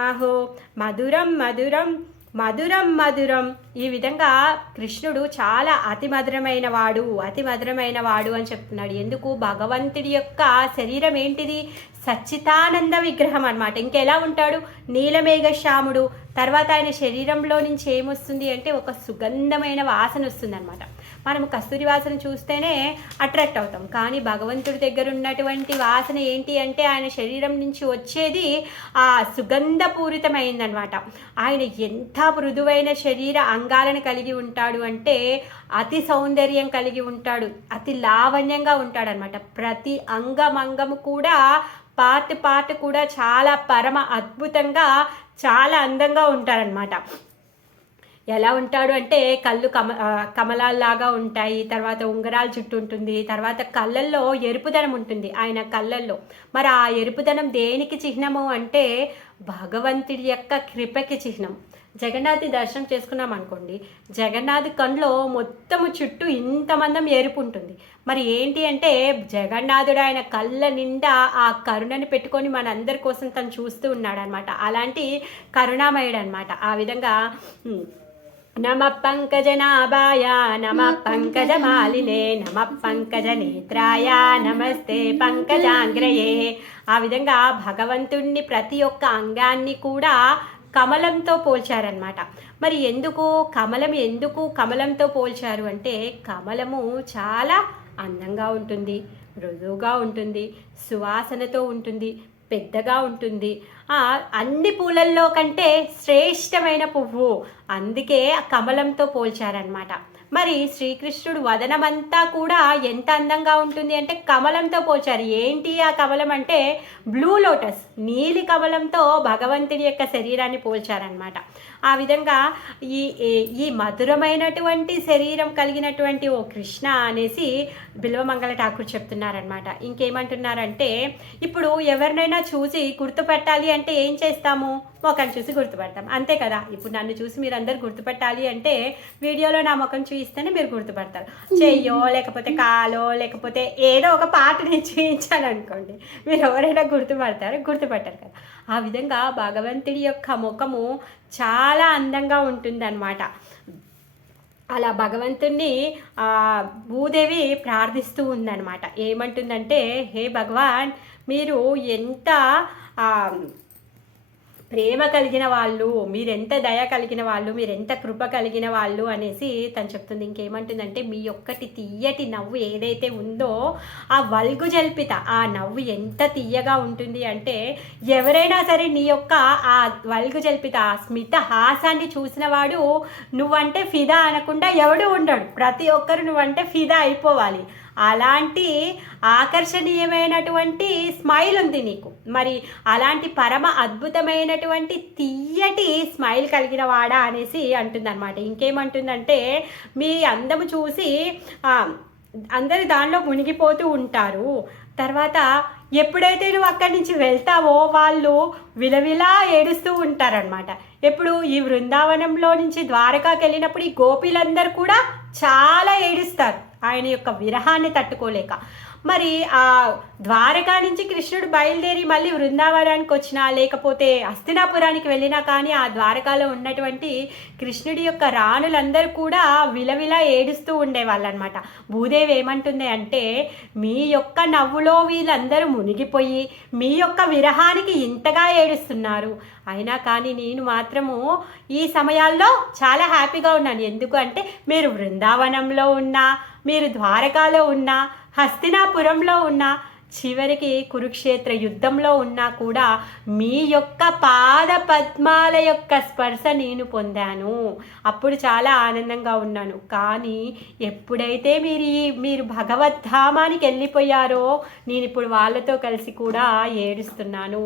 ఆహో మధురం మధురం మధురం మధురం. ఈ విధంగా కృష్ణుడు చాలా అతి మధురమైన వాడు అని చెప్తున్నాడు. ఎందుకు? భగవంతుడి యొక్క శరీరం ఏంటిది? సచ్చితానంద విగ్రహం అనమాట. ఇంకెలా ఉంటాడు? నీలమేఘ శ్యాముడు. తర్వాత ఆయన శరీరంలో నుంచి ఏమొస్తుంది అంటే ఒక సుగంధమైన వాసన వస్తుంది అనమాట. మనము కస్తూరి వాసన చూస్తేనే అట్రాక్ట్ అవుతాం, కానీ భగవంతుడి దగ్గర ఉన్నటువంటి వాసన ఏంటి అంటే ఆయన శరీరం నుంచి వచ్చేది ఆ సుగంధపూరితమైందనమాట. ఆయన ఎంత మృదువైన శరీర అంగాలను కలిగి ఉంటాడు అంటే అతి సౌందర్యం కలిగి ఉంటాడు, అతి లావణ్యంగా ఉంటాడనమాట. ప్రతి అంగము కూడా పార్ట్ కూడా చాలా పరమ అద్భుతంగా చాలా అందంగా ఉంటారనమాట. ఎలా ఉంటాడు అంటే కళ్ళు కమలాల్లాగా ఉంటాయి, తర్వాత ఉంగరాల చుట్టూ ఉంటుంది, తర్వాత కళ్ళల్లో ఎరుపుదనం ఉంటుంది ఆయన కళ్ళల్లో. మరి ఆ ఎరుపుదనం దేనికి చిహ్నము అంటే భగవంతుడి యొక్క కృపకి చిహ్నం. జగన్నాథ్ దర్శనం చేసుకున్నాం అనుకోండి, జగన్నాథ్ కళ్ళలో మొత్తము చుట్టూ ఇంతమందం ఎరుపు ఉంటుంది. మరి ఏంటి అంటే జగన్నాథుడు ఆయన కళ్ళ నిండా ఆ కరుణని పెట్టుకొని మనందరి కోసం తను చూస్తూ ఉన్నాడు అనమాట. అలాంటి కరుణామయుడు అనమాట. ఆ విధంగా నమ పంకజనాభాయ నమ పంకజమాలినే నమ పంకజనేత్రాయ నమస్తే పంకజాంగ్రయే. ఆ విధంగా భగవంతుణ్ణి ప్రతి ఒక్క అంగాన్ని కూడా కమలంతో పోల్చారనమాట. మరి ఎందుకు కమలంతో పోల్చారు అంటే కమలము చాలా అందంగా ఉంటుంది, మృదువుగా ఉంటుంది, సువాసనతో ఉంటుంది, పెద్దగా ఉంటుంది, అన్ని పూలల్లో కంటే శ్రేష్టమైన పువ్వు, అందుకే కమలంతో పోల్చారనమాట. మరి శ్రీకృష్ణుడు వదనమంతా కూడా ఎంత అందంగా ఉంటుంది అంటే కమలంతో పోల్చారు. ఏంటి ఆ కమలం అంటే బ్లూ లోటస్, నీలి కమలంతో భగవంతుడి యొక్క శరీరాన్ని పోల్చారనమాట. ఆ విధంగా ఈ మధురమైనటువంటి శరీరం కలిగినటువంటి ఓ కృష్ణ అనేసి బిల్వమంగళ ఠాకూర్ చెప్తున్నారనమాట. ఇంకేమంటున్నారంటే ఇప్పుడు ఎవరినైనా చూసి గుర్తుపట్టాలి అంటే ఏం చేస్తాము? ముఖం చూసి గుర్తుపడతాం, అంతే కదా. ఇప్పుడు నన్ను చూసి మీరు అందరు గుర్తుపట్టాలి అంటే వీడియోలో నా ముఖం చూపిస్తేనే మీరు గుర్తుపడతారు. చెయ్యో లేకపోతే కాలో లేకపోతే ఏదో ఒక పార్ట్ నేను చూపించాను అనుకోండి, మీరు ఎవరైనా గుర్తుపట్టారు కదా. ఆ విధంగా భగవంతుడి యొక్క ముఖము చాలా అందంగా ఉంటుందన్నమాట. అలా భగవంతుణ్ణి భూదేవి ప్రార్థిస్తూ ఉందన్నమాట. ఏమంటుందంటే, హే భగవాన్, మీరు ఎంత ప్రేమ కలిగిన వాళ్ళు, మీరెంత దయ కలిగిన వాళ్ళు, మీరెంత కృప కలిగిన వాళ్ళు అనేసి తను చెప్తుంది. ఇంకేమంటుందంటే, మీ యొక్కటి తియ్యటి నవ్వు ఏదైతే ఉందో ఆ వల్గు జల్పిత ఆ నవ్వు ఎంత తియ్యగా ఉంటుంది అంటే, ఎవరైనా సరే నీ యొక్క ఆ వల్గు జల్పిత ఆ స్మిత హాసాన్ని చూసిన వాడు నువ్వంటే ఫిదా అనకుండా ఎవడు ఉండడు. ప్రతి ఒక్కరు నువ్వంటే ఫిదా అయిపోవాలి. అలాంటి ఆకర్షణీయమైనటువంటి స్మైల్ ఉంది నీకు. మరి అలాంటి పరమ అద్భుతమైనటువంటి తియ్యటి స్మైల్ కలిగిన వాడా అనేసి అంటుందన్నమాట. ఇంకేమంటుందంటే, మీ అందము చూసి అందరు దానిలో మునిగిపోతూ ఉంటారు. తర్వాత ఎప్పుడైతే నువ్వు అక్కడి నుంచి వెళ్తావో వాళ్ళు విలవిలా ఏడుస్తూ ఉంటారనమాట. ఎప్పుడు ఈ బృందావనంలో నుంచి ద్వారకాకి వెళ్ళినప్పుడు ఈ గోపీలందరూ కూడా చాలా ఏడుస్తారు ఆయన యొక్క విరహాన్ని తట్టుకోలేక. మరి ఆ ద్వారకా నుంచి కృష్ణుడు బయలుదేరి మళ్ళీ బృందావనానికి వచ్చినా, లేకపోతే హస్తినాపురానికి వెళ్ళినా కానీ ఆ ద్వారకాలో ఉన్నటువంటి కృష్ణుడి యొక్క రాణులందరూ కూడా విలవిలా ఏడుస్తూ ఉండేవాళ్ళనమాట. భూదేవి ఏమంటుంది అంటే, మీ యొక్క నవ్వులో వీళ్ళందరూ మునిగిపోయి మీ యొక్క విరహానికి ఇంతగా ఏడుస్తున్నారు, అయినా కానీ నేను మాత్రము ఈ సమయాల్లో చాలా హ్యాపీగా ఉన్నాను. ఎందుకు అంటే, మీరు బృందావనంలో ఉన్నా, మీరు ద్వారకాలో ఉన్నా, హస్తినాపురంలో ఉన్న, చివరికి కురుక్షేత్ర యుద్ధంలో ఉన్నా కూడా మీ యొక్క పాద పద్మాల యొక్క స్పర్శ నేను పొందాను. అప్పుడు చాలా ఆనందంగా ఉన్నాను. కానీ ఎప్పుడైతే మీరు భగవద్ధామానికి వెళ్ళిపోయారో నేను ఇప్పుడు వాళ్ళతో కలిసి కూడా ఏడుస్తున్నాను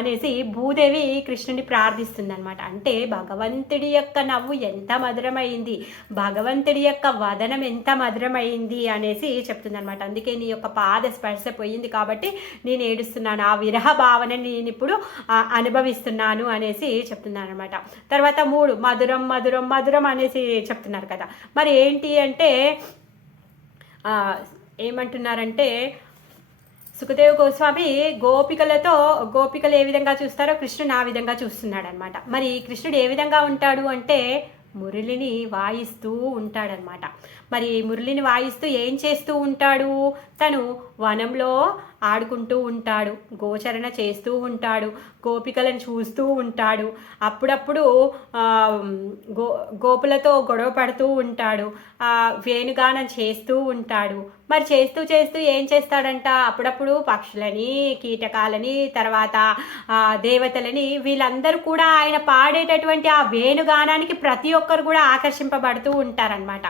అనేసి భూదేవి కృష్ణుని ప్రార్థిస్తుందన్నమాట. అంటే భగవంతుడి యొక్క నవ్వు ఎంత మధురమైంది, భగవంతుడి యొక్క వదనం ఎంత మధురమైంది అనేసి చెప్తుందన్నమాట. అందుకే నీ యొక్క పాద స్పర్శ పోయింది కాబట్టి నేను ఏడుస్తున్నాను, ఆ విరహ భావనని నేను ఇప్పుడు అనుభవిస్తున్నాను అనేసి చెప్తున్నాను అనమాట. తర్వాత 3 మధురం మధురం మధురం అనేసి చెప్తున్నారు కదా. మరి ఏంటి అంటే ఏమంటున్నారంటే, సుఖదేవ్ గోస్వామి గోపికలు ఏ విధంగా చూస్తారో కృష్ణుడు ఆ విధంగా చూస్తున్నాడు అనమాట. మరి కృష్ణుడు ఏ విధంగా ఉంటాడు అంటే మురళిని వాయిస్తూ ఉంటాడనమాట. మరి మురళిని వాయిస్తూ ఏం చేస్తూ ఉంటాడు? తను వనంలో ఆడుకుంటూ ఉంటాడు, గోచరణ చేస్తూ ఉంటాడు, గోపికలను చూస్తూ ఉంటాడు, అప్పుడప్పుడు గోపులతో గొడవ పడుతూ ఉంటాడు, వేణుగానం చేస్తూ ఉంటాడు. మరి చేస్తూ చేస్తూ ఏం చేస్తాడంట, అప్పుడప్పుడు పక్షులని, కీటకాలని, తర్వాత దేవతలని, వీళ్ళందరూ కూడా ఆయన పాడేటటువంటి ఆ వేణుగానానికి ప్రతి ఒక్కరు కూడా ఆకర్షింపబడుతూ ఉంటారనమాట.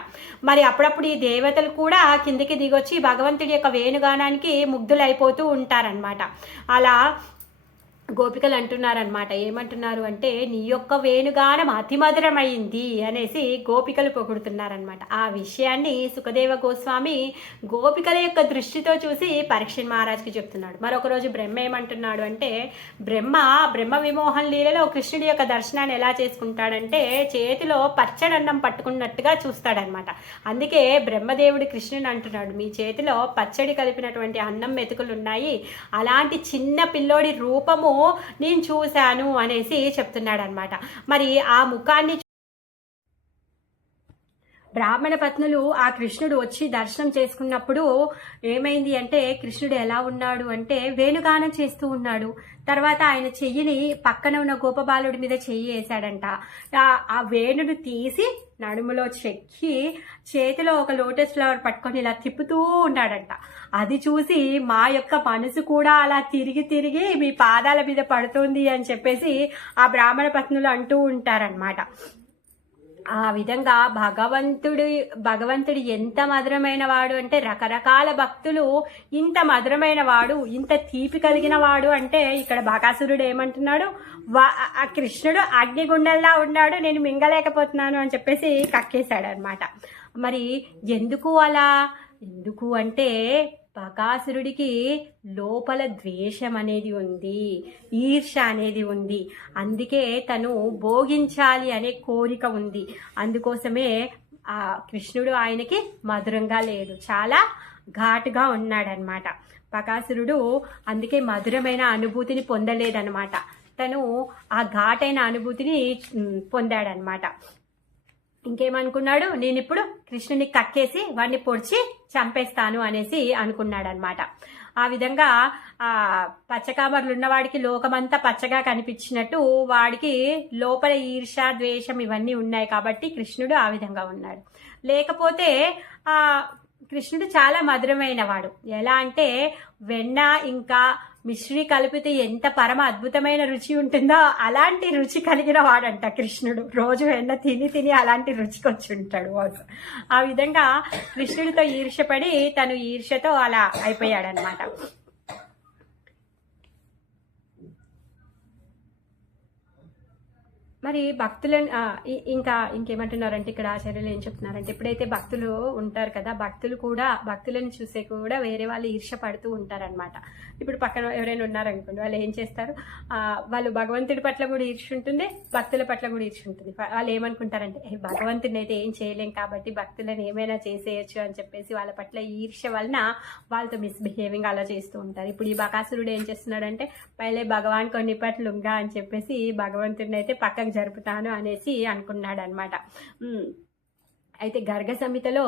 మరి అప్పుడప్పుడు ఈ దేవతలు కూడా కిందికి దిగొచ్చి భగవంతుడి యొక్క వేణుగానానికి ముగ్ధులైపోతూ ఉంటారనమాట. అలా గోపికలు అంటున్నారనమాట. ఏమంటున్నారు అంటే, నీ యొక్క వేణుగానం అతి మధురమైంది అనేసి గోపికలు పొగుడుతున్నారనమాట. ఆ విషయాన్ని సుఖదేవ గోస్వామి గోపికల యొక్క దృష్టితో చూసి పరీక్షణ్ మహారాజ్కి చెప్తున్నాడు. మరొక రోజు బ్రహ్మ ఏమంటున్నాడు అంటే, బ్రహ్మ విమోహన్ లీలలో కృష్ణుడి యొక్క దర్శనాన్ని ఎలా చేసుకుంటాడంటే చేతిలో పచ్చడన్నం పట్టుకున్నట్టుగా చూస్తాడనమాట. అందుకే బ్రహ్మదేవుడు కృష్ణుని అంటున్నాడు, మీ చేతిలో పచ్చడి కలిపినటువంటి అన్నం మెతుకులు ఉన్నాయి, అలాంటి చిన్న పిల్లోడి రూపము నేను చూశాను అనేసి చెప్తున్నాడు అనమాట. మరి ఆ ముఖాన్ని బ్రాహ్మణ పత్నులు ఆ కృష్ణుడు వచ్చి దర్శనం చేసుకున్నప్పుడు ఏమైంది అంటే, కృష్ణుడు ఎలా ఉన్నాడు అంటే వేణుగానం చేస్తూ ఉన్నాడు. తర్వాత ఆయన చెయ్యిని పక్కన ఉన్న గోపబాలుడి మీద చెయ్యి వేశాడంట. ఆ వేణును తీసి నడుములో చెక్కి చేతిలో ఒక లోటస్ ఫ్లవర్ పట్టుకొని ఇలా తిప్పుతూ ఉన్నాడంట. అది చూసి మా యొక్క మనసు కూడా అలా తిరిగి తిరిగి మీ పాదాల మీద పడుతుంది అని చెప్పేసి ఆ బ్రాహ్మణ పత్నులు అంటూ ఉంటారనమాట. ఆ విధంగా భగవంతుడు ఎంత మధురమైన వాడు అంటే, రకరకాల భక్తులు ఇంత మధురమైన వాడు, ఇంత తీపి కలిగిన వాడు అంటే, ఇక్కడ బకాసురుడు ఏమంటున్నాడు, ఆ కృష్ణుడు అగ్నిగుండంలా ఉన్నాడు, నేను మింగలేకపోతున్నాను అని చెప్పేసి కక్కేశాడు అనమాట. మరి ఎందుకు అలా? ఎందుకు అంటే బకాసురుడికి లోపల ద్వేషం అనేది ఉంది, ఈర్ష అనేది ఉంది. అందుకే తను భోగించాలి అనే కోరిక ఉంది. అందుకోసమే ఆ కృష్ణుడు ఆయనకి మధురంగా లేడు, చాలా ఘాటుగా ఉన్నాడనమాట. బకాసురుడు అందుకే మధురమైన అనుభూతిని పొందలేదనమాట. తను ఆ ఘాటైన అనుభూతిని పొందాడనమాట. ఇంకేమనుకున్నాడు, నేను ఇప్పుడు కృష్ణుని కక్కేసి వాడిని పొడిచి చంపేస్తాను అనేసి అనుకున్నాడు అనమాట. ఆ విధంగా ఆ పచ్చకామర్లు ఉన్నవాడికి లోకమంతా పచ్చగా కనిపించినట్టు వాడికి లోపల ఈర్ష ద్వేషం ఇవన్నీ ఉన్నాయి కాబట్టి కృష్ణుడు ఆ విధంగా ఉన్నాడు. లేకపోతే ఆ కృష్ణుడు చాలా మధురమైన వాడు. ఎలా అంటే వెన్న ఇంకా మిశ్రీ కలిపితే ఎంత పరమ అద్భుతమైన రుచి ఉంటుందో అలాంటి రుచి కలిగిన వాడంట కృష్ణుడు. రోజు వెన్న తిని తిని అలాంటి రుచికి వచ్చి ఉంటాడు వాడు. ఆ విధంగా కృష్ణుడితో ఈర్ష్యపడి తను ఈర్ష్యతో అలా అయిపోయాడనమాట. మరి భక్తులను ఇంకేమంటున్నారంటే ఇక్కడ ఆచార్యులు ఏం చెప్తున్నారంటే, ఎప్పుడైతే భక్తులు ఉంటారు కదా, భక్తులను చూసే కూడా వేరే వాళ్ళు ఈర్ష్య పడుతూ ఉంటారనమాట. ఇప్పుడు పక్కన ఎవరైనా ఉన్నారనుకోండి, వాళ్ళు ఏం చేస్తారు, వాళ్ళు భగవంతుడి పట్ల కూడా ఈర్ష్య ఉంటుంది, భక్తుల పట్ల కూడా ఈర్ష్య ఉంటుంది. వాళ్ళు ఏమనుకుంటారంటే భగవంతుడిని అయితే ఏం చేయలేం కాబట్టి భక్తులను ఏమైనా చేసేయచ్చు అని చెప్పేసి వాళ్ళ పట్ల ఈర్ష్య వలన వాళ్ళతో మిస్బిహేవింగ్ అలా చేస్తూ ఉంటారు. ఇప్పుడు ఈ బకాసురుడు ఏం చేస్తున్నాడంటే, పైలే భగవాన్ కొన్ని పట్లుంగా అని చెప్పేసి భగవంతుడిని అయితే పక్కకు జరుపుతాను అనేసి అనుకున్నాడు అనమాట. అయితే గర్గ సంహితలో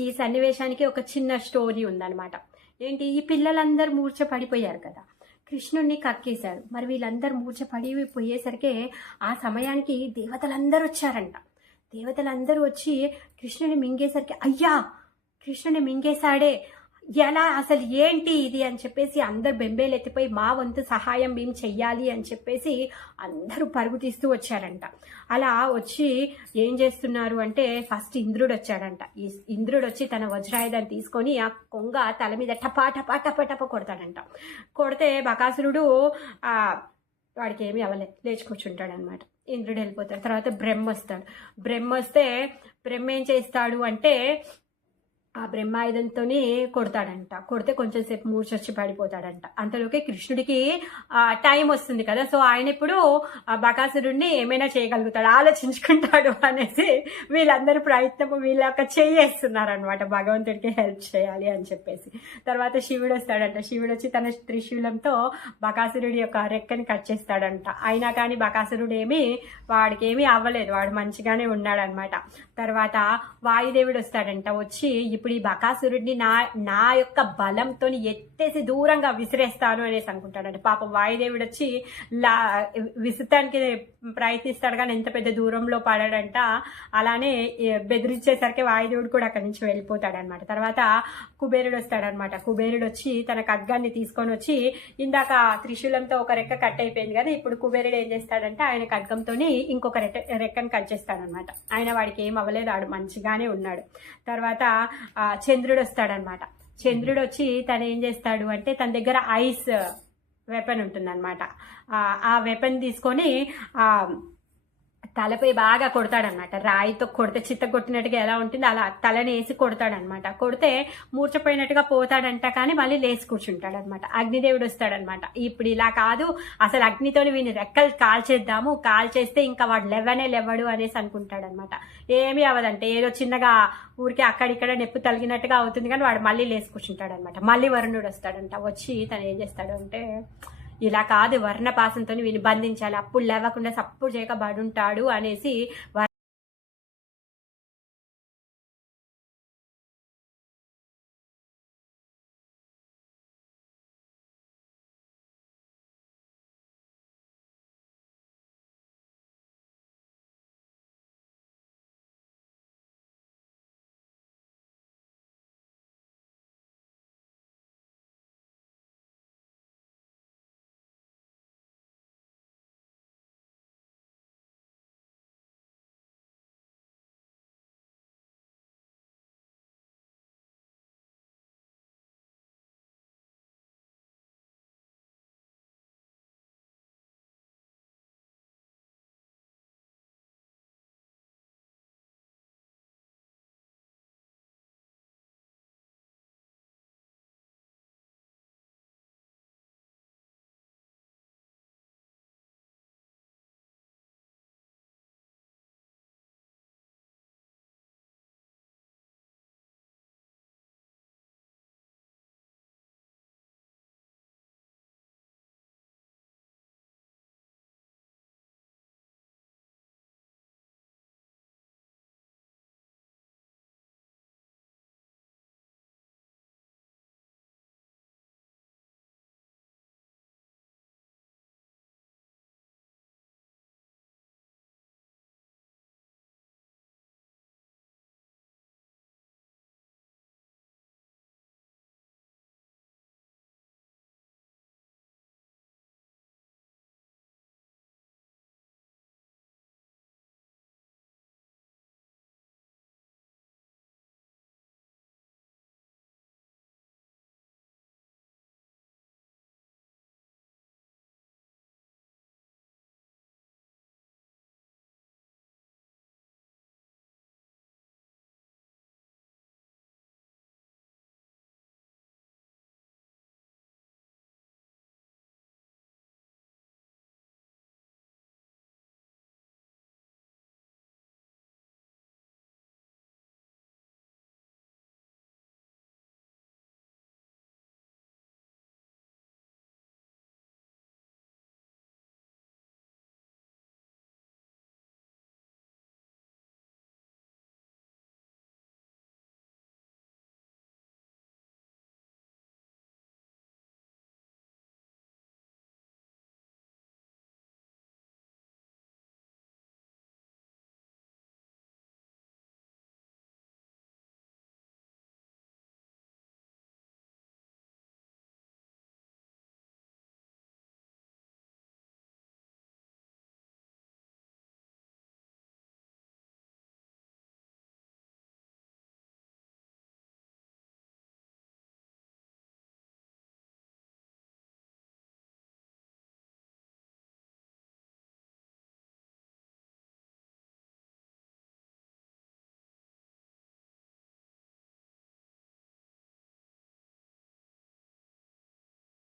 ఈ సన్నివేశానికి ఒక చిన్న స్టోరీ ఉందన్నమాట. ఏంటి, ఈ పిల్లలందరూ మూర్ఛ పడిపోయారు కదా, కృష్ణుణ్ణి కక్కేశారు. మరి వీళ్ళందరూ మూర్ఛ పడిపోయేసరికి ఆ సమయానికి దేవతలందరూ వచ్చారంట. దేవతలందరూ వచ్చి కృష్ణుని మింగేసరికి, అయ్యా కృష్ణుని మింగేశాడే, ఎలా, అసలు ఏంటి ఇది అని చెప్పేసి అందరు బెంబేలు ఎత్తిపోయి మా వంతు సహాయం మేము చెయ్యాలి అని చెప్పేసి అందరూ పరుగు తీస్తూ వచ్చారంట. అలా వచ్చి ఏం చేస్తున్నారు అంటే, ఫస్ట్ ఇంద్రుడు వచ్చాడంట. ఈ ఇంద్రుడు వచ్చి తన వజ్రాయుధాన్ని తీసుకొని ఆ కొంగ తల మీద టపా టపా టపా టపా కొడతాడంట. కొడితే బకాసురుడు వాడికి ఏమీ అవ్వలే, లేచి కూర్చుంటాడనమాట. ఇంద్రుడు వెళ్ళిపోతాడు. తర్వాత బ్రహ్మ వస్తే బ్రహ్మ ఏం చేస్తాడు అంటే ఆ బ్రహ్మాయుధంతో కొడతాడంట. కొడితే కొంచెం సేపు మూర్చొచ్చి పడిపోతాడంట. అంతలోకి కృష్ణుడికి టైం వస్తుంది కదా, సో ఆయన ఇప్పుడు బకాసురుడిని ఏమైనా చేయగలుగుతాడు, ఆలోచించుకుంటాడు అనేసి వీళ్ళందరూ వీళ్ళ యొక్క చేయేస్తున్నారు అనమాట, భగవంతుడికి హెల్ప్ చేయాలి అని చెప్పేసి. తర్వాత శివుడు వస్తాడంట. శివుడు వచ్చి తన త్రిశూలంతో బకాసురుడి యొక్క రెక్కని కట్ చేస్తాడంట. అయినా కానీ బకాసురుడు వాడికి ఏమీ అవ్వలేదు, వాడు మంచిగానే ఉన్నాడనమాట. తర్వాత వాయుదేవుడు వస్తాడంట. వచ్చి ఇప్పుడు ఈ బకాసురుడిని నా యొక్క బలంతో ఎత్తేసి దూరంగా విసిరేస్తాను అనేసి అనుకుంటాడంట. పాపం వాయుదేవుడు వచ్చి విసుతానికి ప్రయత్నిస్తాడు కానీ ఎంత పెద్ద దూరంలో పడాడంట. అలానే బెదిరించేసరికి వాయుదేవుడు కూడా అక్కడి నుంచి వెళ్ళిపోతాడనమాట. తర్వాత కుబేరుడు వస్తాడనమాట. కుబేరుడు వచ్చి తన ఖడ్గాన్ని తీసుకొని వచ్చి, ఇందాక త్రిశూలంతో ఒక రెక్క కట్ అయిపోయింది కదా, ఇప్పుడు కుబేరుడు ఏం చేస్తాడంటే ఆయన ఖడ్గంతో ఇంకొక రెక్కను కట్ చేస్తాడనమాట. ఆయన వాడికి ఏం అవ్వలేదు, ఆడు మంచిగానే ఉన్నాడు. తర్వాత చంద్రుడు వస్తాడనమాట. చంద్రుడు వచ్చి తను ఏం చేస్తాడు అంటే, తన దగ్గర ఐస్ వెపన్ ఉంటుందన్నమాట. ఆ వెపన్ తీసుకొని తలపై బాగా కొడతాడనమాట. రాయితో కొడితే చిత్త కొట్టినట్టుగా ఎలా ఉంటుంది అలా తలని వేసి కొడతాడనమాట. కొడితే మూర్చపోయినట్టుగా పోతాడంట, కానీ మళ్ళీ లేచి కూర్చుంటాడనమాట. అగ్నిదేవుడు వస్తాడనమాట. ఇప్పుడు ఇలా కాదు, అసలు అగ్నితో వీని రెక్కలు కాల్చేద్దాము, కాల్చేస్తే ఇంకా వాడు లేవడు అనేసి అనుకుంటాడనమాట. ఏమీ అవ్వదంటే ఏదో చిన్నగా ఊరికి అక్కడిక్కడ నొప్పి తగిలినట్టుగా అవుతుంది, కానీ వాడు మళ్ళీ లేచి కూర్చుంటాడనమాట. మళ్ళీ వరుణుడు వస్తాడంట. వచ్చి తను ఏం చేస్తాడు అంటే, ఇలా కాదు, వర్ణపాసంతో వీని బంధించాలి, అప్పుడు లేవకుండా సప్పుడు చేయక బడుంటాడు అనేసి